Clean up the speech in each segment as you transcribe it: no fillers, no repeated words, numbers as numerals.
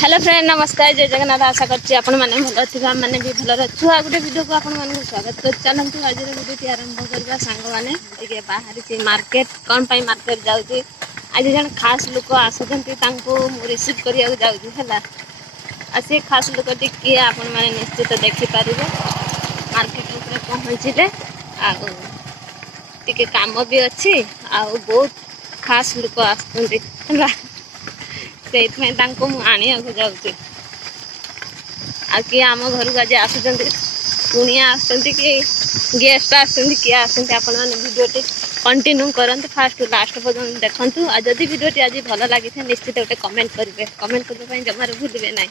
hello friend नमस्कार जय जगन्नाथ आशा करछि आपण माने भल अछि हम माने भी भल रहछु आ गुटे वीडियो को आपण माने स्वागत कर चलंतु आज रे वीडियो आरंभ करबा संग माने टिके बाहर छी मार्केट कोन पई मार्केट जाउछी आज जन खास लोक आसुछंती तांको रिसीव करिया जाउछी हला आ से खास लोक टिके आपण माने निश्चित देखि पारिबे मार्केट ऊपर पहुंचीले आ टिके काम भी अछि आ बहुत खास लोक आसुछंती हला आने जाऊे कि आम घर को आज आसुँच कुणिया आसुँच कि गेस्ट आसुँच किए आसुँच आपण मैंने भिडियोटी कंटिन्यू करते फास्ट लास्ट पर्यटन देखूँ आ जदि भिडियोटी आज भल लगी था निश्चित गोटे कमेंट करेंगे कमेंट करने जमार भूलें ना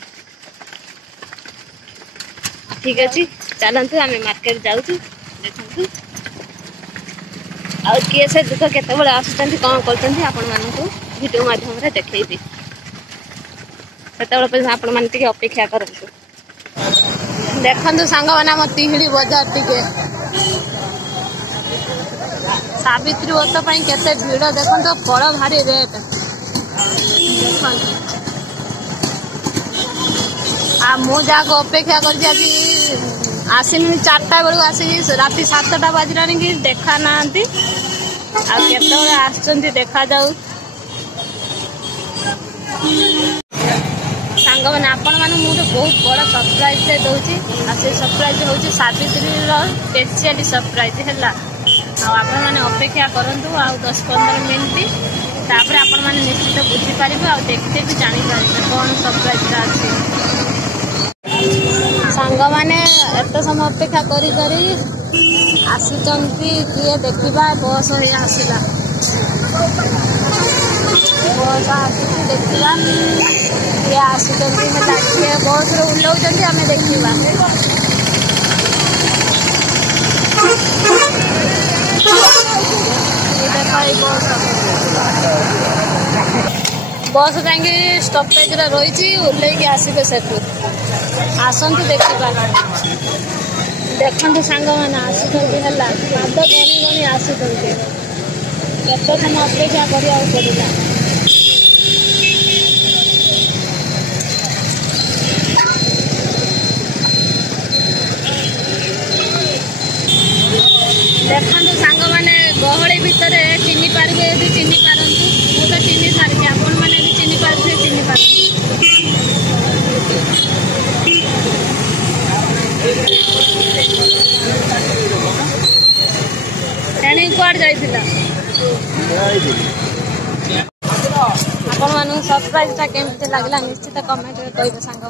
ठीक अच्छे चलतु आम मार्केट जाऊँ देखु आ किए से दुख केत आसुँच कौन कर भिडियो माध्यम देखी से आपण मैंने अपेक्षा करते देखु सांग मैंने आम तिहिड़ी बजार टे सावित्री व्रत केते भीड़ देखो फल भारी रेट आ मु जहाँ अपेक्षा कर आसनी 4टा बेलू आसिक राति 7टा बाजला कि देखा ना आसुँच देखा जाऊ सांग मैंने आपण मैंने मुझे बहुत बड़ा सरप्राइज दूसरी से सरप्राइज हूँ सावित्री स्पेशली सरप्राइज है आपण मैंने अपेक्षा करूँ आ 10-15 मिनट तापर आपण मैंने निश्चित बुझीपर आ देखते भी जापर कौन सरप्राइज अच्छी सांग मैंने एत समय अपेक्षा करी आसुचंती किए देखा बस ही आसला बस आसी देखा किए आसुचंती किए बस ओह्लौंट आम देखा बस जाकि स्टपेज रही ओह्लैक आसबे से आसतु देखा देखु सांग मैंने आसुँच पाद गणी गणी आसुँच केत समय अपेक्षा करा पड़ा देखु सांग मैंने गहली भितर चिन्ह पारे यदि चिन्ह पारती मुझे चिन्ह सारी आपण मैंने भी चिन्ह पारे चिन्ह पार कड़े जाइला आपण मानू सरप्राइज केमती लगला निश्चित कमेंट कहिबे सांग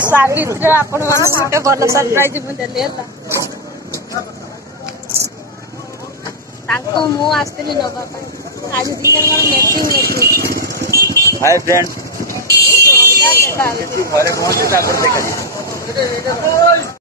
सावित्री आपण गोटे भल सरप्राइज मुझे मु आसती नवा आज दिन मैचिंग हाय फ्रेंड घरे पहुंचे